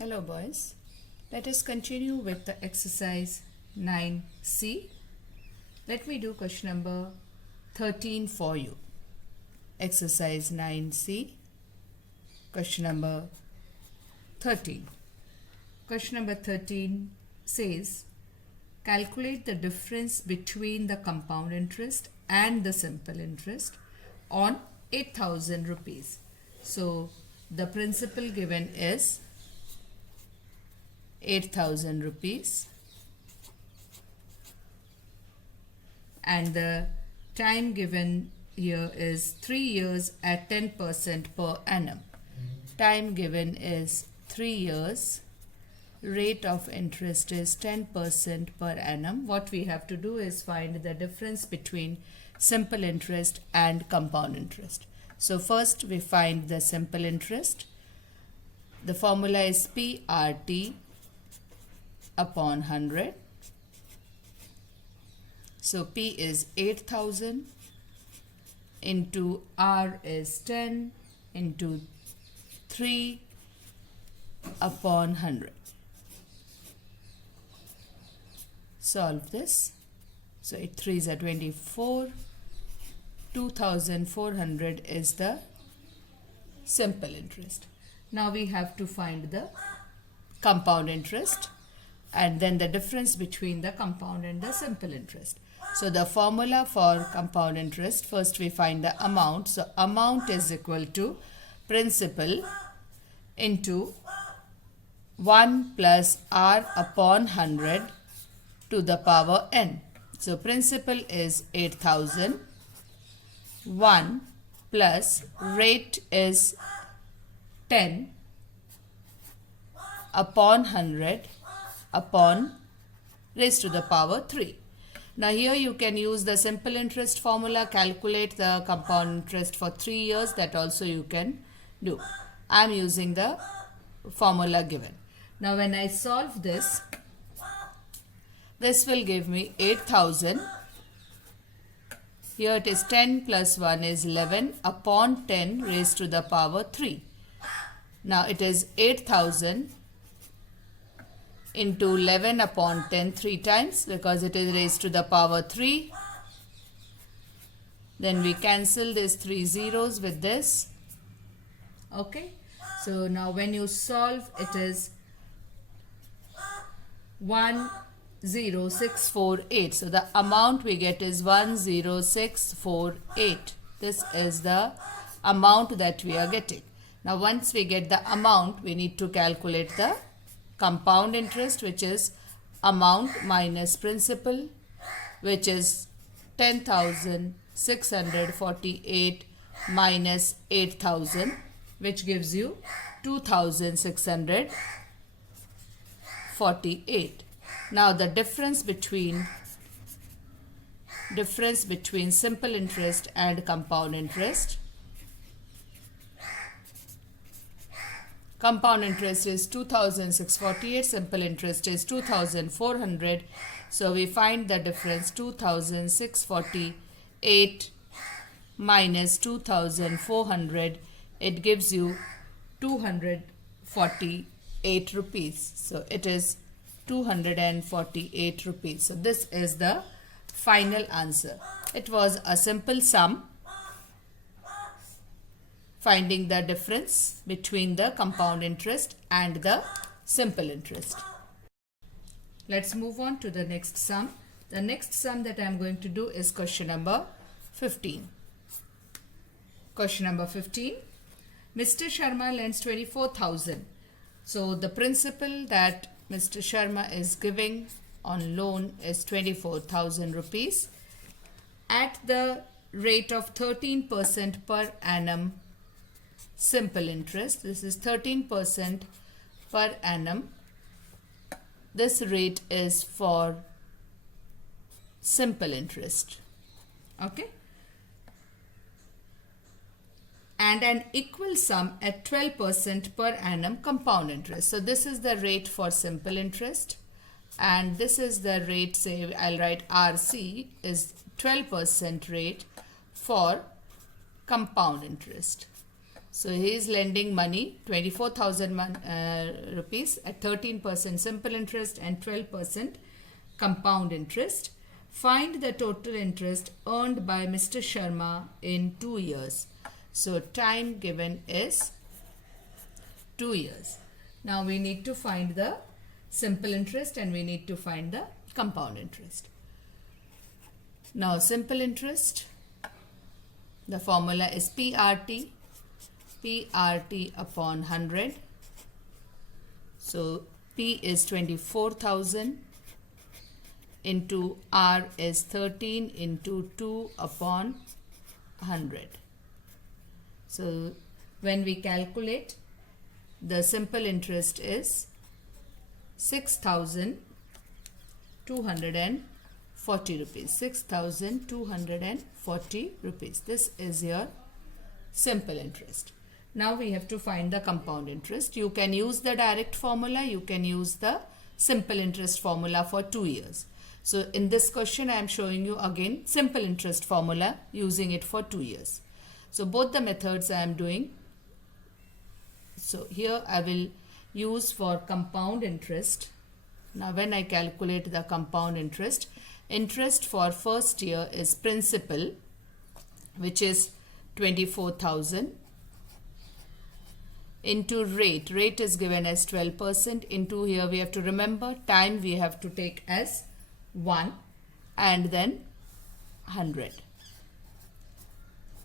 Hello boys, let us continue with the exercise 9C. Let me do question number 13 for you. Exercise 9C, question number 13. Question number 13 says, calculate the difference between the compound interest and the simple interest on 8,000 rupees. So the principal given is 8,000 rupees and the time given here is 3 years at 10% per annum. Time given is 3 years. Rate of interest is 10% per annum. What we have to do is find the difference between simple interest and compound interest. So first we find the simple interest. The formula is PRT upon 100. So P is 8,000 into R is 10 into 3 upon 100. Solve this. So 8 3s are 24. 2,400 is the simple interest. Now we have to find the compound interest and then the difference between the compound and the simple interest. So the formula for compound interest, first we find the amount. So amount is equal to principal into 1 plus R upon 100 to the power n. So principal is 8,000. 1 plus rate is 10 upon 100 upon raised to the power 3. Now here you can use the simple interest formula, calculate the compound interest for 3 years. That also you can do. I am using the formula given. Now when I solve this, this will give me 8,000. Here it is 10 plus 1 is 11 upon 10 raised to the power 3. Now it is 8,000 into 11 upon 10 3 times because it is raised to the power 3. Then we cancel these 3 zeros with this. Okay. So now when you solve, it is 10648. So the amount we get is 10648. This is the amount that we are getting. Now once we get the amount, we need to calculate the compound interest, which is amount minus principal, which is 10,648 minus 8,000, which gives you 2,648. Now the difference between simple interest and compound interest. Compound interest is 2,648, simple interest is 2,400. So we find the difference 2,648 minus 2,400. It gives you 248 rupees. So it is 248 rupees. So this is the final answer. It was a simple sum, finding the difference between the compound interest and the simple interest. Let's move on to the next sum. The next sum that I am going to do is question number 15. Question number 15. Mr. Sharma lends 24,000. So the principal that Mr. Sharma is giving on loan is 24,000 rupees at the rate of 13% per annum. Simple interest. This is 13% per annum. This rate is for simple interest. Okay. And an equal sum at 12% per annum compound interest. So this is the rate for simple interest. And this is the rate, say I'll write RC is 12% rate for compound interest. So he is lending money 24,000 rupees at 13% simple interest and 12% compound interest. Find the total interest earned by Mr. Sharma in 2 years. So time given is 2 years. Now we need to find the simple interest and we need to find the compound interest. Now simple interest, the formula is PRT upon 100. So P is 24,000 into R is 13 into 2 upon 100. So when we calculate, the simple interest is 6,240 rupees. 6,240 rupees. This is your simple interest. Now we have to find the compound interest. You can use the direct formula. You can use the simple interest formula for 2 years. So in this question, I am showing you again simple interest formula using it for 2 years. So both the methods I am doing. So here I will use for compound interest. Now when I calculate the compound interest, interest for first year is principal, which is 24,000 into rate. Rate is given as 12%. Into here we have to remember time we have to take as 1 and then 100.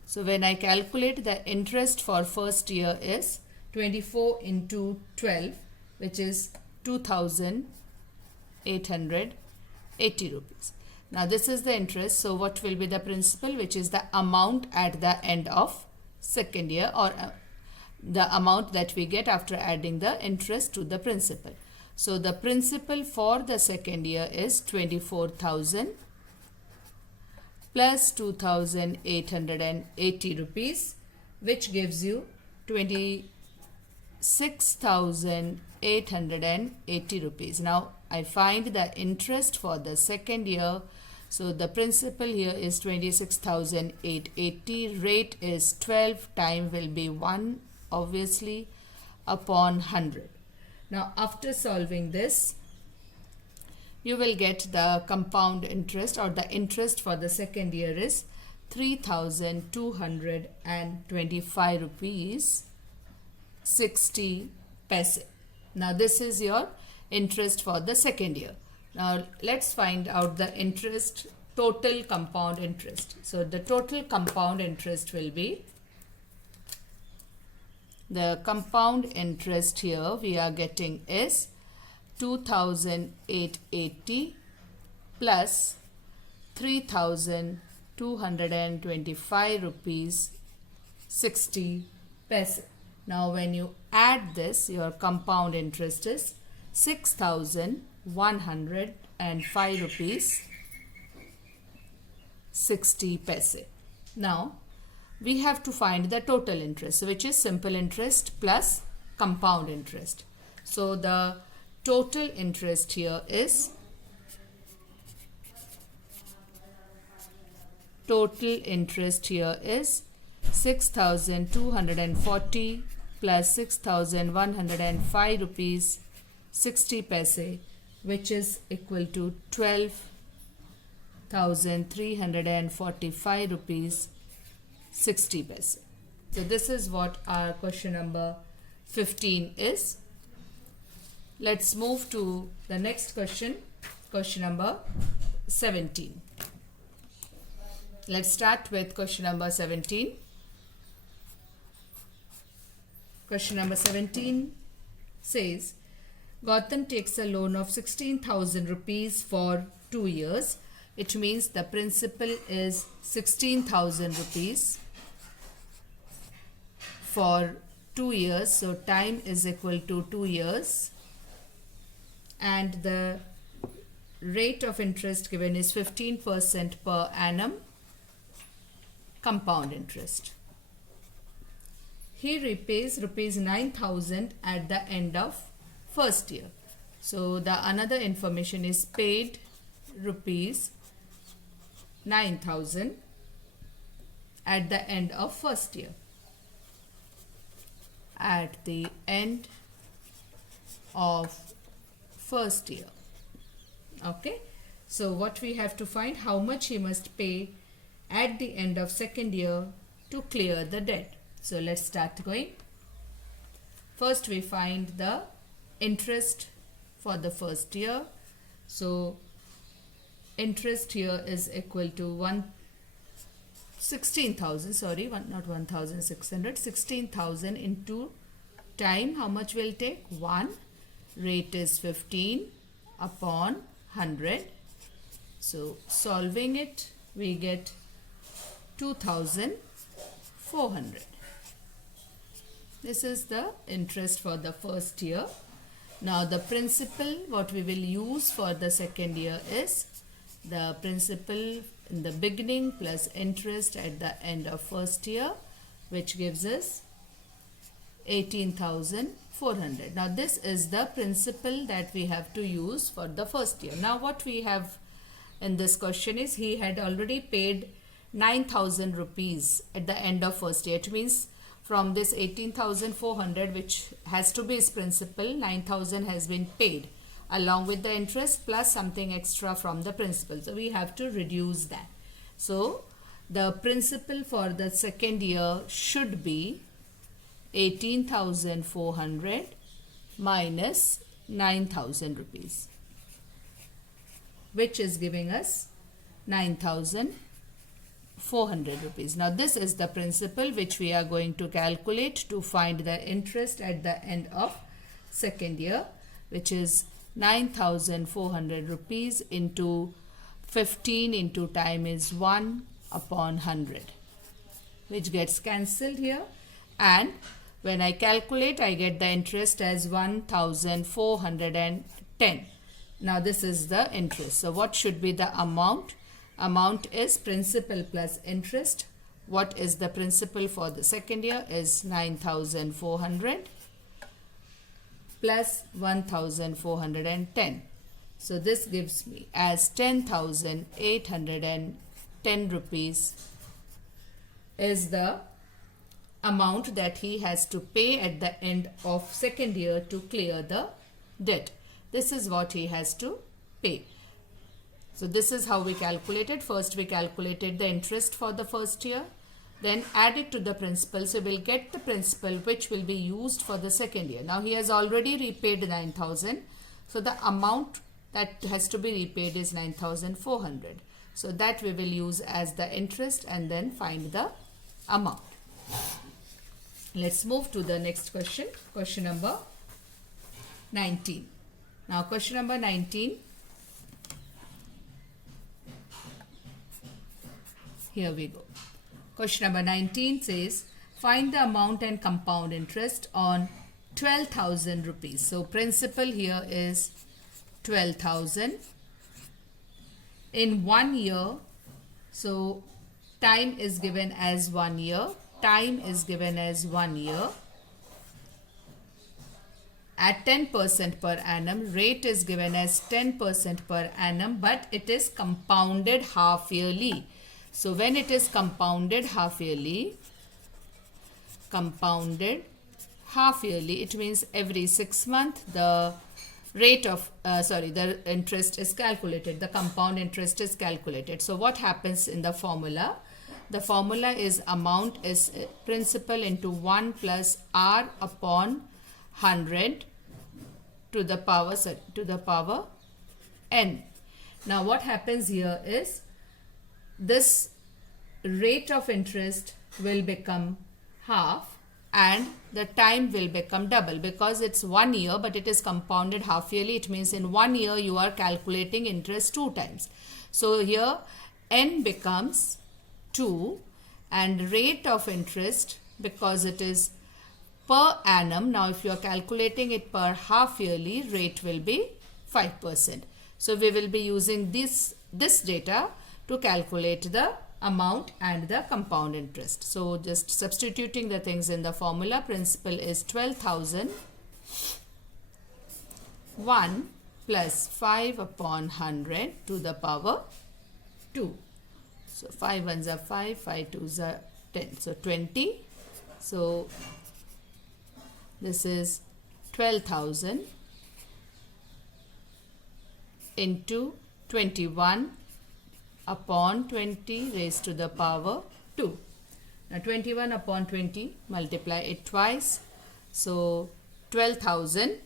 So when I calculate, the interest for first year is 24 into 12, which is 2,880 rupees. Now this is the interest. So what will be the principal, which is the amount at the end of second year, or the amount that we get after adding the interest to the principal. So the principal for the second year is 24,000 plus 2,880 rupees, which gives you 26,880 rupees. Now I find the interest for the second year. So the principal here is 26,880. Rate is 12. Time will be 1, obviously, upon 100. Now after solving this, you will get the compound interest, or the interest for the second year is 3,225 rupees 60 paise. Now this is your interest for the second year. Now let's find out the interest, total compound interest. So the total compound interest will be, the compound interest here we are getting is 2,880 plus 3,225 rupees 60 paise. Now when you add this, your compound interest is 6,105 rupees 60 paise. Now we have to find the total interest, which is simple interest plus compound interest. So the total interest here is, total interest here is 6,240 plus 6,105 rupees 60 paise, which is equal to 12,345 rupees 60 paise. So this is what our question number 15 is. Let's move to the next question, question number 17. Let's start with question number 17. Question number 17 says, Gautam takes a loan of 16,000 rupees for 2 years. It means the principal is 16,000 rupees for 2 years. So time is equal to 2 years. And the rate of interest given is 15% per annum compound interest. He repays rupees 9,000 at the end of first year. So the another information is paid rupees 9,000 at the end of first year. at the end of first year. Okay, so what we have to find, how much he must pay at the end of second year to clear the debt. So let's start going. First we find the interest for the first year. So interest here is equal to 16,000, sorry, not 1,600, 16,000 into time. How much will take? 1. Rate is 15 upon 100. So solving it, we get 2,400. This is the interest for the first year. Now the principal, what we will use for the second year is the principal in the beginning plus interest at the end of first year, which gives us 18,400. Now this is the principal that we have to use for the first year. Now what we have in this question is, he had already paid 9,000 rupees at the end of first year. It means from this 18,400, which has to be his principal, 9,000 has been paid along with the interest plus something extra from the principal. So we have to reduce that. So the principal for the second year should be 18,400 minus 9,000 rupees, which is giving us 9,400 rupees. Now this is the principal which we are going to calculate to find the interest at the end of second year, which is 9,400 rupees into 15 into time is 1 upon 100, which gets cancelled here, and when I calculate, I get the interest as 1,410. Now this is the interest. So what should be the amount? Amount is principal plus interest. What is the principal for the second year is 9,400 plus 1,410. So this gives me as 10,810 rupees is the amount that he has to pay at the end of second year to clear the debt. This is what he has to pay. So this is how we calculated. First we calculated the interest for the first year, then add it to the principal. So we'll get the principal which will be used for the second year. Now he has already repaid 9,000. So the amount that has to be repaid is 9,400. So that we will use as the interest and then find the amount. Let's move to the next question. Question number 19. Now question number 19. Here we go. Question number 19 says, find the amount and compound interest on 12,000 rupees. So principal here is 12,000 in 1 year. So time is given as 1 year. Time is given as 1 year. At 10% per annum, rate is given as 10% per annum, but it is compounded half yearly. So when it is compounded half yearly, it means every 6 months the rate of, the interest is calculated, the compound interest is calculated. So what happens in the formula? The formula is amount is principal into 1 plus r upon 100 to the power n. Now what happens here is, this rate of interest will become half and the time will become double, because it's 1 year but it is compounded half yearly. It means in 1 year you are calculating interest 2 times. So here n becomes 2 and rate of interest, because it is per annum. Now if you are calculating it per half yearly, rate will be 5%. So we will be using this data to calculate the amount and the compound interest. So just substituting the things in the formula, principal is 12,000, 1 plus 5 upon 100 to the power 2. So 5 ones are 5, 5 twos are 10. So 20. So This is 12,000 into 21 upon 20 raised to the power 2. Now 21 upon 20, multiply it twice. So 12,000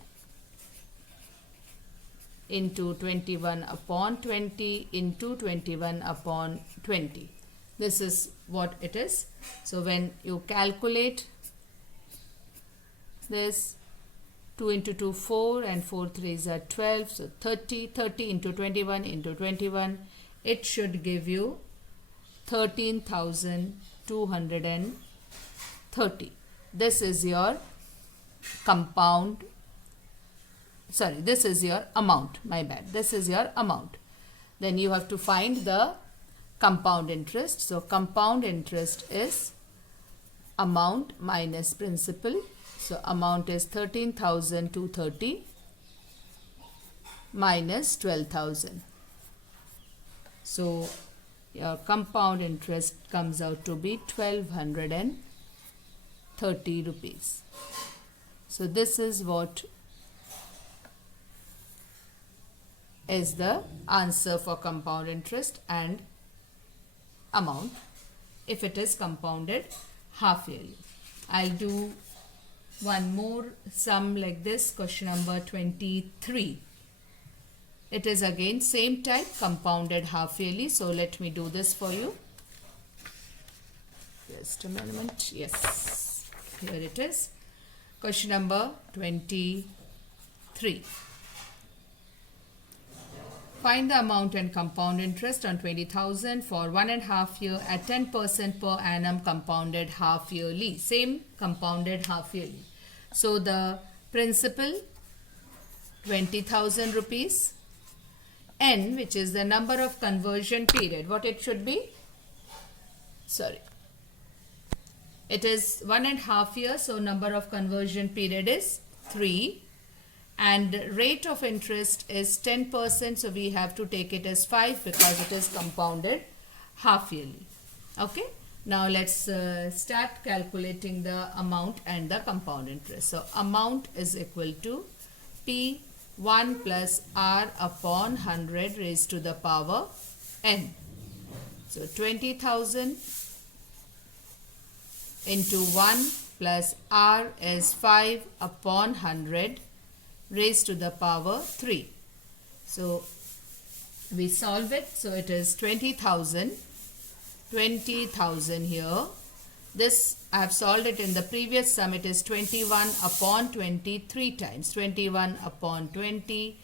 into 21 upon 20 into 21 upon 20. This is what it is. So when you calculate this, 2 into 2, 4, and 4 3s are 12. So 30 into 21 into 21. It should give you 13,230. This is your compound. Sorry, this is your amount. My bad. This is your amount. Then you have to find the compound interest. So compound interest is amount minus principal. So amount is 13,230 minus 12,000. So your compound interest comes out to be 1,230 rupees. So this is what is the answer for compound interest and amount if it is compounded half yearly. I'll do one more sum like this, question number 23. It is again same type, compounded half yearly. So let me do this for you. Just a moment. Yes, here it is. Question number 23. Find the amount and compound interest on 20,000 for 1.5 year at 10% per annum compounded half yearly. Same compounded half yearly. So the principal 20,000 rupees. N, which is the number of conversion period. What it should be? Sorry. It is 1.5 years. So number of conversion period is 3. And rate of interest is 10%, so we have to take it as 5 because it is compounded half yearly. Okay, now let's start calculating the amount and the compound interest. So amount is equal to P1 plus R upon 100 raised to the power N. So 20,000 into 1 plus R is 5 upon 100 raised to the power 3. So we solve it. So it is 20,000 here. This I have solved it in the previous sum. It is 21 upon 20 3 times. 21 upon 20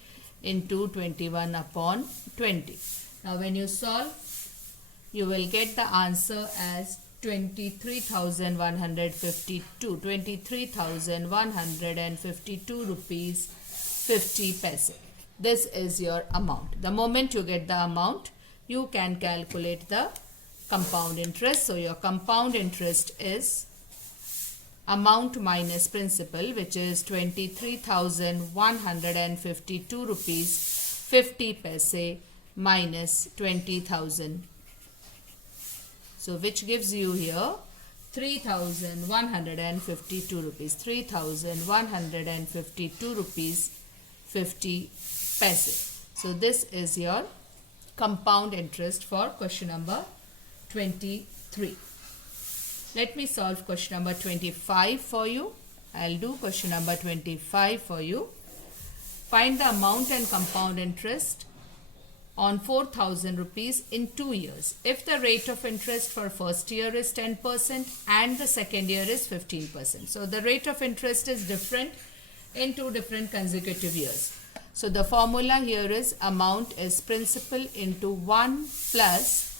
into 21 upon 20. Now when you solve, you will get the answer as 23,152. 23,152 rupees 50 paise. This is your amount. The moment you get the amount, you can calculate the compound interest. So your compound interest is amount minus principal, which is 23,152 rupees 50 paise minus 20,000. So which gives you here 3,152 rupees. 3,152 rupees 50 paise. So this is your compound interest for question number 23. Let me solve question number 25 for you. I'll do question number 25 for you. Find the amount and compound interest on 4,000 rupees in 2 years. If the rate of interest for first year is 10% and the second year is 15%. So the rate of interest is different in 2 different consecutive years. So the formula here is amount is principal into 1 plus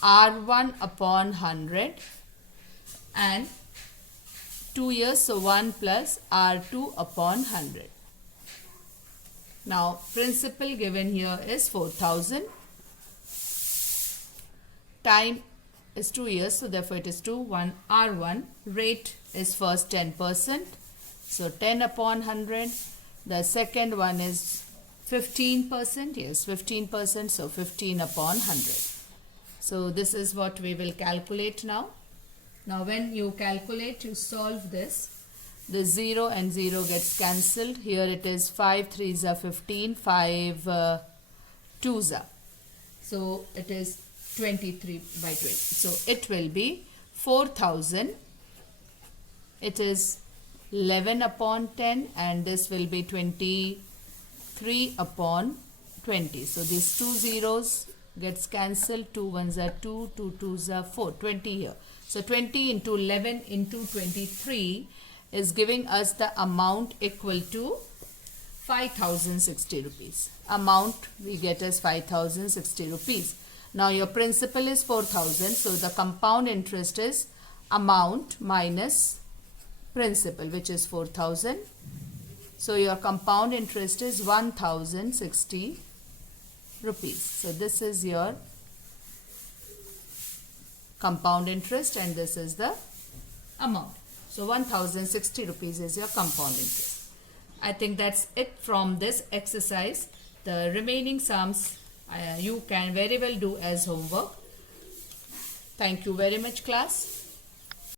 R1 upon 100 and 2 years. So 1 plus R2 upon 100. Now principal given here is 4,000. Time is 2 years, so therefore it is 2. 1 R1. Rate is first 10%. So 10 upon 100. The second one is 15%. Yes, 15%. So 15 upon 100. So this is what we will calculate now. Now when you calculate, you solve this. The 0 and 0 gets cancelled. Here it is 5 3s are 15, 5 2s are. So it is 23 by 20. So it will be 4,000. It is 11 upon 10 and this will be 23 upon 20. So these two zeros gets cancelled. 2 1s are 2, 2 2s are 4. 20 here. So 20 into 11 into 23 is giving us the amount equal to 5,060 rupees. Amount we get as 5,060 rupees. Now your principal is 4,000. So the compound interest is amount minus principal, which is 4,000. So your compound interest is 1,060 rupees. So this is your compound interest and this is the amount. So 1,060 rupees is your compound interest. I think that's it from this exercise. The remaining sums you can very well do as homework. Thank you very much, class.